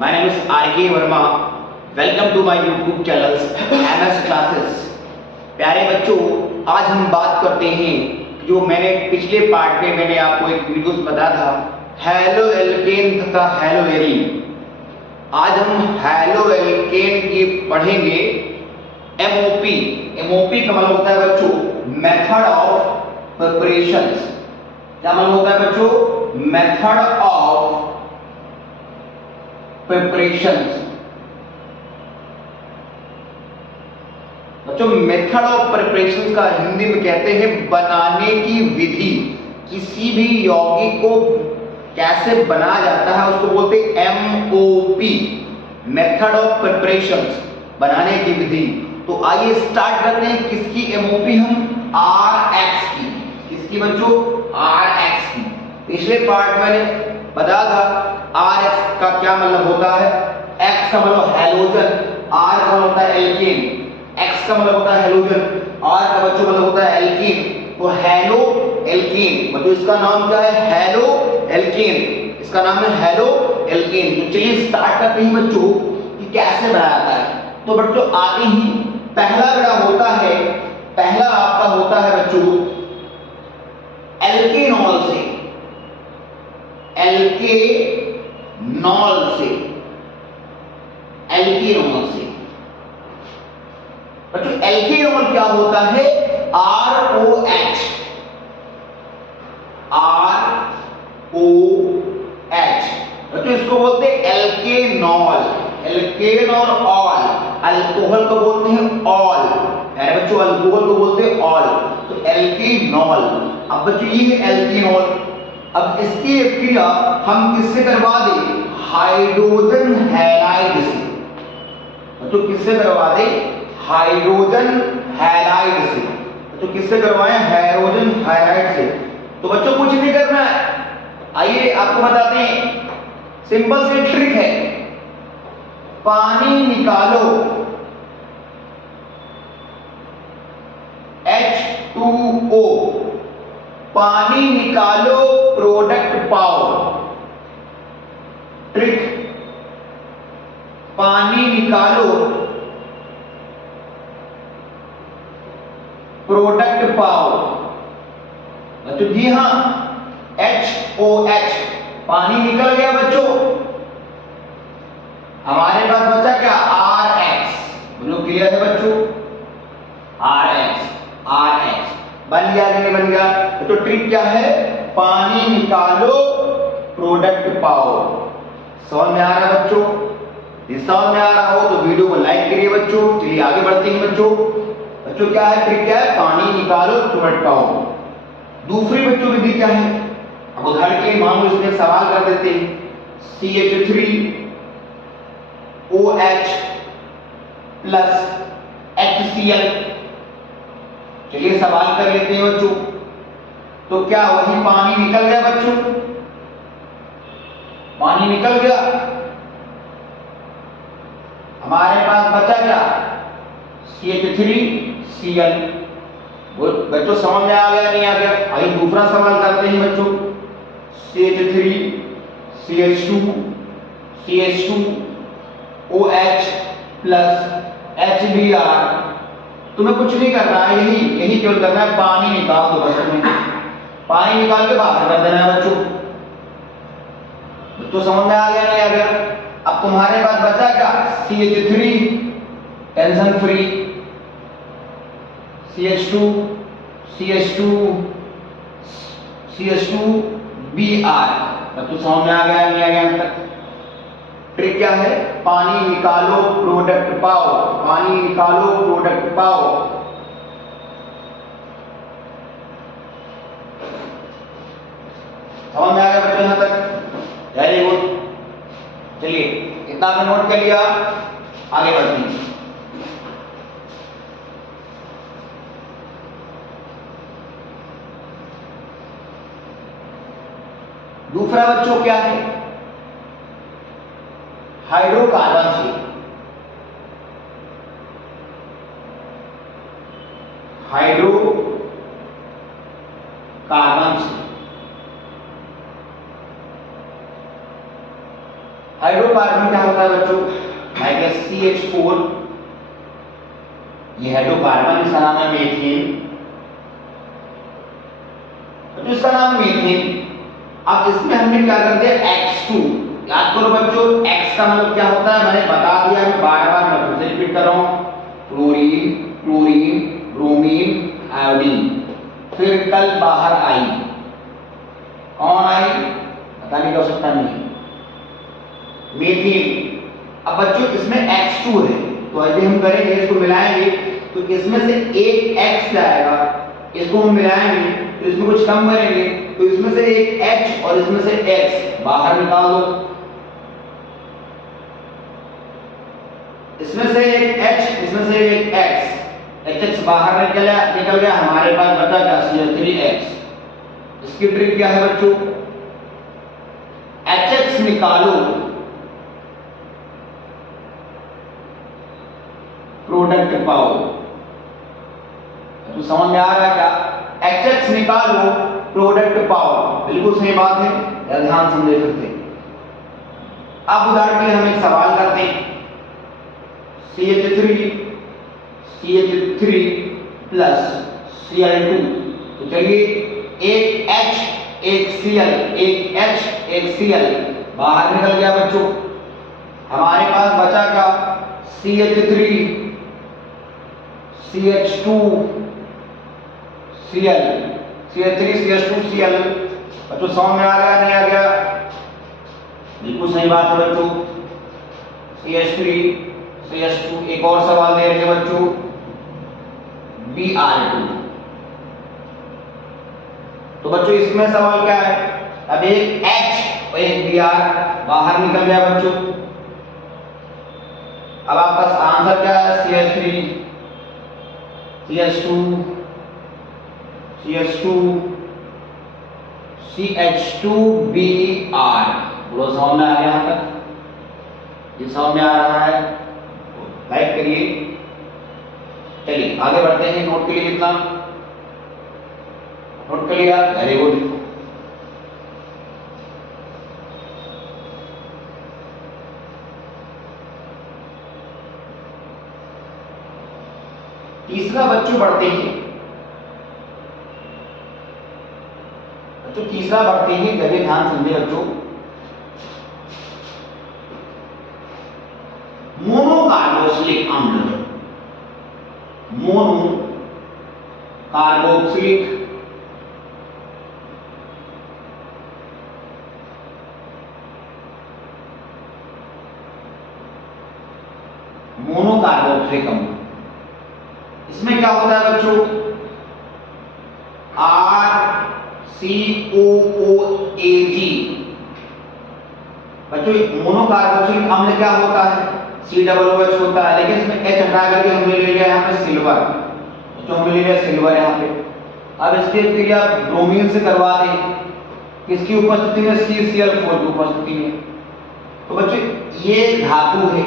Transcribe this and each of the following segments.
My name is R.K. Verma. Welcome to my YouTube channels MS Classes. प्यारे बच्चों, आज हम बात करते हैं जो मैंने पिछले पार्ट में मैंने आपको एक वीडियोस बताया था, हैलो एल्केन तथा हैलो एरीन। आज हम हैलो एल्केन की पढ़ेंगे एमओपी। एमओपी का मतलब होता है बच्चों मेथड ऑफ प्रिपरेशंस। क्या मतलब होता है बच्चों? Method of preparations. बच्चों मेथड ऑफ प्रिपरेशन का हिंदी में कहते हैं बनाने की विधि। किसी भी यौगिक को कैसे बनाया जाता है उसको बोलते हैं एमओपी, मेथड ऑफ प्रिपरेशन, बनाने की विधि। तो आइए स्टार्ट करते हैं किसकी एमओपी, हम आरएक्स की। किसकी बच्चों? आरएक्स की। पिछले पार्ट मैंने बताया था आरएक्स का क्या मतलब होता है। एक्स का मतलब हैलोजन, आर का मतलब होता है एल्केन, एक्स का मतलब होता है हैलोजन, आर का बच्चों मतलब होता है एल्कीन। तो हैलो एल्कीन बच्चों, इसका नाम क्या है? Hello alkene. इसका नाम है हैलो एल्कीन। तो चलिए स्टार्ट करते हैं बच्चों कि कैसे बनाया जाता है। तो बच्चों आगे ही पहला बेटा होता है, पहला आपका होता है बच्चों एल्केनॉल से, एल्केनॉल से, एल्केनॉल से। बच्चों एल्केनॉल क्या होता है? ROH, ROH। बच्चों इसको बोलते हैं एल्केनॉल। एल्केन और ऑल, अल्कोहल को बोलते हैं ऑल, है बच्चों, अल्कोहल को बोलते हैं ऑल। तो एल्केनॉल। अब बच्चों ये है एल्केनॉल। अब इसकी क्रिया हम किससे करवा दें? हाइड्रोजन हैलाइड से। बच्चों किससे करवा दें? हाइड्रोजन हैलाइड से। तो किससे करवाएं? हाइड्रोजन हैलाइड से। तो बच्चों कुछ नहीं करना है, आइए आपको बताते हैं, सिंपल सी ट्रिक है। पानी निकालो, H2O, पानी निकालो प्रोडक्ट पाओ। ट्रिक, पानी निकालो प्रोडक्ट पाओ। तो जी हां, HOH, पानी निकल गया बच्चों, हमारे पास बचा क्या? RX। बोलो क्लियर है बच्चों? RX, RX बन गया कि नहीं बन गया? तो ट्रिक क्या है? पानी निकालो प्रोडक्ट पाओ। समझ में आ रहा है बच्चों? यदि समझ में आ रहा हो तो वीडियो को लाइक करिए बच्चों। चलिए आगे बढ़ते हैं बच्चों। बच्चों क्या है ट्रिक? क्या है? पानी निकालो प्रोडक्ट पाओ। दूसरी बच्चों विधि क्या है? अब उदाहरण के लिए मान लो इसमें सवाल कर देते हैं, CH3OH प्लस HCl। चलिए सवाल कर लेते हैं बच्चों। तो क्या वही पानी निकल गया बच्चों? पानी निकल गया, हमारे पास बचा क्या? CH3Cl। बच्चों समझ में आ गया नहीं आ गया? आइए दूसरा सवाल करते हैं बच्चों। CH3 CH2OH plus HBr। तुम्हें कुछ नहीं करना है, यही केवल करना है, पानी निकाल दो बस में, पानी निकाल के बाहर कर देना है बच्चों। तो समझ में आ गया नहीं आ गया? अब तुम्हारे पास बचा क्या? CH3, tension free, CH2Br। तो समझ में आ गया नहीं आ गया तक? ट्रिक क्या है? पानी निकालो प्रोडक्ट पाओ, पानी निकालो प्रोडक्ट पाओ। समझ में आ गया बच्चों यहां तक? Very good. चलिए इतना आपने नोट कर लिया, आगे बढ़ते हैं। दूसरा बच्चों क्या है? हाइड्रोकार्बन से, हाइड्रोकार्बन से। हाइड्रोकार्बन क्या होता है बच्चों? CH4, ये हाइड्रोकार्बन, इसका नाम है मीथेन। तो इसका नाम है मीथेन। अब इसमें हमने क्या कर दिया, X2। याद करो बच्चों, X का मतलब क्या होता है, मैंने बता दिया, मैं बार-बार मैं फिर से रिपीट कर रहा हूं। Chlorine, chlorine, bromine, iodine. फिर कल बाहर आई, कौन आई? बताने की आवश्यकता नहीं, मीथेन। अब बच्चों इसमें X2 है, तो यदि हम करेंगे, इसको मिलाएंगे, तो इसमें से एक X जाएगा, इसको हम मिलाएंगे तो इसमें कुछ कम करेंगे, तो इसमें से एक H और इसमें से X बाहर निकाल दो। इसमें से एक H, इसमें से एक X, HX बाहर निकल गया, हमारे पास बचा क्या, CH3X। इसकी ट्रिक क्या है बच्चों? HX निकालो, प्रोडक्ट पाओ। तो समझ में आ रहा है क्या? HX निकालो, प्रोडक्ट पाओ, बिल्कुल सही बात है, ध्यान समझे सकते। अब उदाहरण के लिए हम एक सवाल करते हैं, CH3 प्लस Cl2। तो चलिए, एक H, एक Cl, एक H, एक Cl बाहर निकल गया बच्चों। हमारे पास बचा क्या, CH3, CH2, Cl, CH3, CH2, Cl। बच्चों समझ में आ गया, नहीं आ गया? बिल्कुल सही बात है बच्चों, CH3, CH2। एक और सवाल दे रहे हैं बच्चों, Br2। तो बच्चों इसमें सवाल क्या है, अब एक H और एक Br बाहर निकल गया बच्चों। अब आपका आंसर क्या है, CH3, CH2, CH2, CH2Br। पूरा समझ में आ गया यहाँ तक? ये समझ में आ रहा है? लाइक करिए। चलिए आगे बढ़ते हैं, नोट के लिए कितना नोट कर लिया, वेरी गुड। तीसरा बच्चों बढ़ते हैं, तीसरा बढ़ते हैं, गहरे ध्यान समझे बच्चों। मोनोकार्बोक्सिलिक अम्ल, मोनो कार्बोक्सिलिक मोनोकार्बोक्सिलिक अम्ल। इसमें क्या होता है बच्चों, RCOOAG। बच्चों मोनोकार्बोक्सिलिक अम्ल क्या होता है, COOH होता है, लेकिन इसमें H हटा करके हमने ले लिया यहाँ पे सिल्वर, तो हमने ले लिया सिल्वर यहाँ पे। अब इसके क्रिया ब्रोमीन से करवा दें, किसकी उपस्थिति में, CCl4 की उपस्थिति में। तो बच्चों ये धातु है,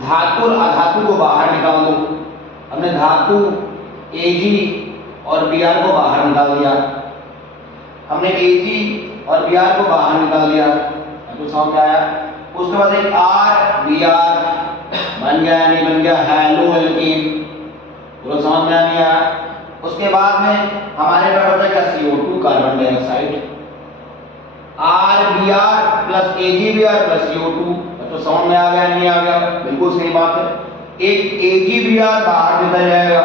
धातु और अधातु को बाहर निकाल दो। हमने धातु Ag और Br को बाहर निकाल दिया, हमने Ag और Br को बाहर निकाल दिया, तो समझ में आया? उसके बाद एक RBr बन गया, नहीं बन गया, हेलो एल्कीन, तो समझ में नहीं आया? उसके बाद में हमारे पास बचा क्या, CO2 carbon dioxide. RBr plus AgBr plus CO2, तो समझ में आ गया, नहीं आ गया? बिल्कुल सही बात है। एक AgBr बाहर निकल जाएगा,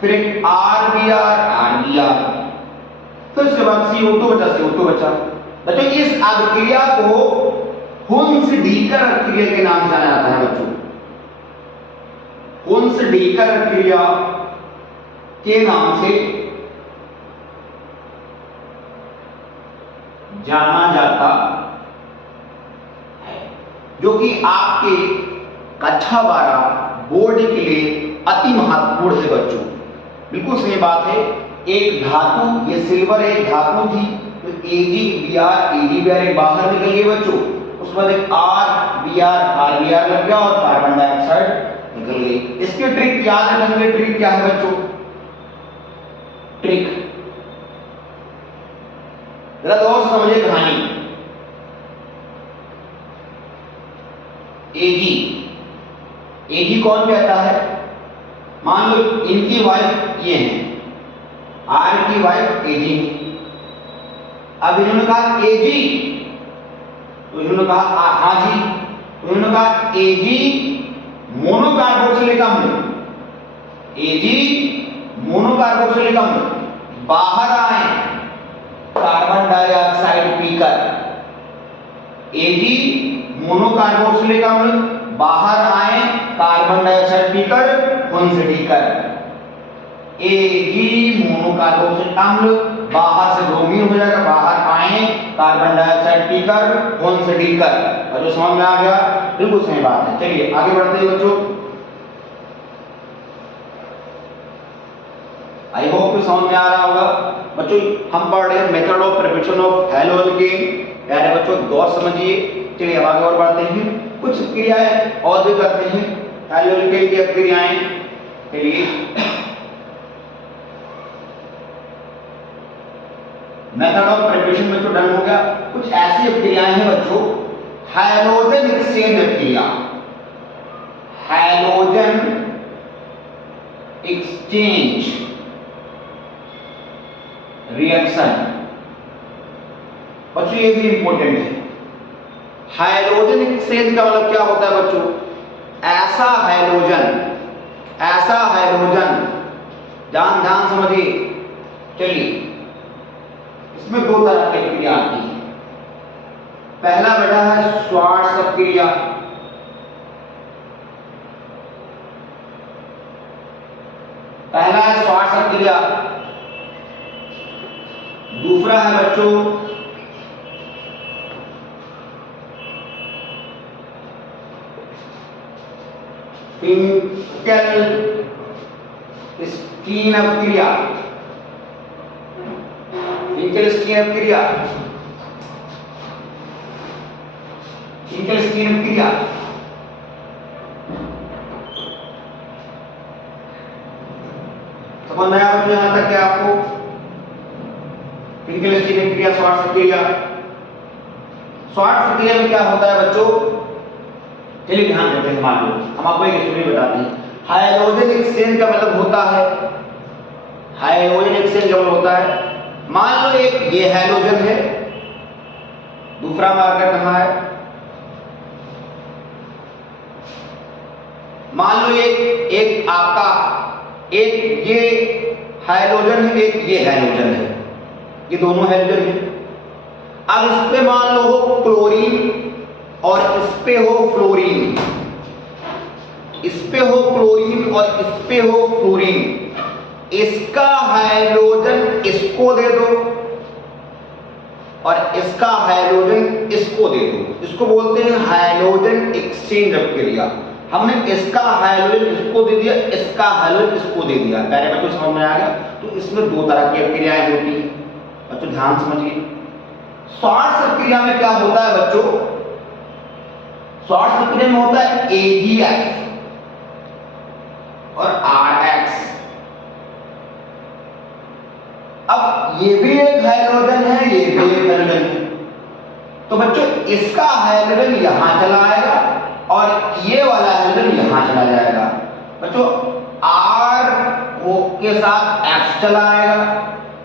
फिर एक RBr, फिर उसके बाद CO2 बचा। बच्चों इस अभिक्रिया को हुन्स-डीकर अभिक्रिया के नाम से जाना जाता है बच्चों, हुन्स-डीकर अभिक्रिया के नाम से जाना जाता है, जो कि आपके कक्षा 12 बोर्ड के लिए अति महत्वपूर्ण है बच्चों। बिल्कुल सही बात है। एक धातु, ये सिल्वर एक धातु थी, तो AgBr एक बाहर निकल गए बच्चों। उसके बाद एक RBr लग गया और कार्बन डाइऑक्साइड निकल गई। इसकी ट्रिक याद रखेंगे, ट्रिक क्या है बच्चों, ट्रिक जरा और समझिए कहानी। एजी। एजी कौन कहता है? मान लो इनकी वाइफ ये है, आर की वाइफ एजी। अब इन्होंने कहा एजी, तो इन्होंने कहा हाँ जी, तो इन्होंने कहा एजी मोनोकार्बोक्सिलिक अम्ल, एजी मोनोकार्बोक्सिलिक अम्ल बाहर आए कार्बन डाइऑक्साइड पीकर। एजी मोनोकार्बोक्सिलिक अम्ल बाहर आए कार्बन डाइऑक्साइड पीकर खून से ढीकर। एजी मोनोकार्बोक्सिलिक अम्ल बाहर से ब्रोमीन हो जाएगा, बाहर आए कार्बन डाइऑक्साइड पीकर खून से ढीकर। और जो समझ में आ गया, बिल्कुल सही बात है। चलिए आगे बढ़ते हैं बच्चों। आई होप कि समझ में आ रहा होगा बच्चों। हम पढ़ रहे हैं method of preparation of haloalkane. प्यारे बच्चों गौर समझिए। चलिए अब आगे और बढ़ते हैं, कुछ क्रियाएं और भी करते हैं हैलो एल्केन की क्रियाएं। चलिए मेथड ऑफ प्रिपरेशन बच्चों डन हो गया। कुछ ऐसी क्रियाएं हैं बच्चों, हैलोजन एक्सचेंज क्रिया। हैलोजन एक्सचेंज रिएक्शन बच्चों, ये भी इंपॉर्टेंट है। हाइड्रोजन एक्सचेंज का मतलब क्या होता है बच्चों? ऐसा हाइड्रोजन ध्यान समझिए। चलिए इसमें दो तरह की क्रिया आती है। पहला बेटा है श्वार्ट्ज क्रिया। पहला है श्वार्ट्ज क्रिया। दूसरा है बच्चों फिंकेल स्टीन क्रिया। फिंकेल स्टीन क्रिया, फिंकेल स्टीन क्रिया। समझ में आया बच्चों यहां तक क्या आपको? फिंकेल स्टीन क्रिया, श्वार्ट्ज क्रिया। श्वार्ट्ज क्रिया में क्या होता है बच्चों? चलिए ध्यान देते हैं। मान लो हम आपको एक स्टोरी बताते हैं। हाइड्रोजन एक्सचेंज का मतलब होता है, हाइड्रोजन एक्सचेंज का मतलब होता है, मान लो एक ये हैलोजन है, दूसरा मार्कर कहां है? मान लो एक आपका एक ये हाइड्रोजन है, एक ये हाइड्रोजन है, ये दोनों हाइड्रोजन है। अब इस पे मान लो हो क्लोरीन और इस पे हो फ्लोरीन, इस पे हो क्लोरीन और इस पे हो फ्लोरीन। इसका हाइड्रोजन इसको दे दो और इसका हाइड्रोजन इसको दे दो। इसको बोलते हैं हाइड्रोजन एक्सचेंज क्रिया। हमने इसका हाइड्रोजन इसको दे दिया, इसका हाइड्रोजन इसको दे दिया। पहले बच्चों समझ में आ गया? तो इसमें दो तरह की क्रियाएं होती हैं बच्चों, ध्यान समझिए। श्वार्ट्ज क्रिया में क्या होता है बच्चों? श्वार्ट्ज क्रिया में होता है AgF और RX। अब ये भी एक हाइड्रोजन है, ये भी एक हाइड्रोजन है, तो बच्चों इसका हाइड्रोजन यहां चला आएगा और ये वाला हाइड्रोजन यहां चला जाएगा। बच्चों R के साथ F चला आएगा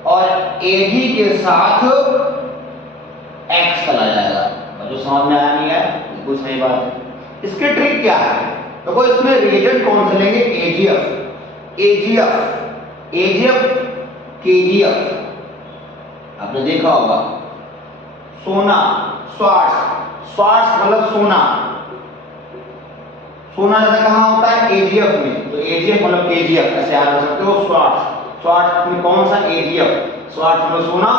और Ag के साथ X चला जाएगा। बच्चों समझ में आया नहीं है? बिल्कुल सही बात है। इसकी ट्रिक क्या है? देखो इसमें रिएजेंट कौन से लेंगे? AgF, KgF। आपने देखा होगा सोना, श्वार्ट्ज मतलब सोना। सोना ज्यादा कहां होता है? AgF में। तो AgF मतलब KgF ऐसे याद कर सकते हो। श्वार्ट्ज में कौन सा? AgF। श्वार्ट्ज मतलब सोना,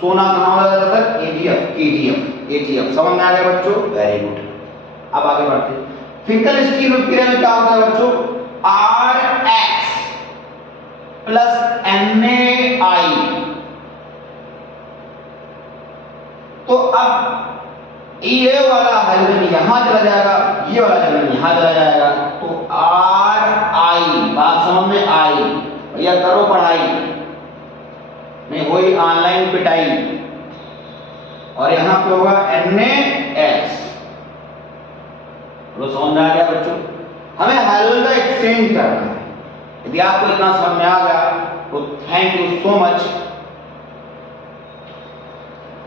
सोना कहां होता है ज्यादातर? AgF। समझ में आ गया बच्चों? Very good. अब आगे बढ़ते हैं। फिंकेल स्टीन क्रिया में क्या होता है बच्चों? RX plus NaI। तो अब ये वाला हाइड्रोजन यहां चला जाएगा, ये वाला हाइड्रोजन यहां चला जाएगा, तो RI। बात समझ में आई? भैया करो पढ़ाई, नहीं हुई ऑनलाइन पिटाई। और यहां पे होगा NaS। तो समझ में आ गया बच्चों? हमें हेलोज का एक्सचेंज करना है। यदि आपको इतना समझ में आ गया तो थैंक यू सो मच।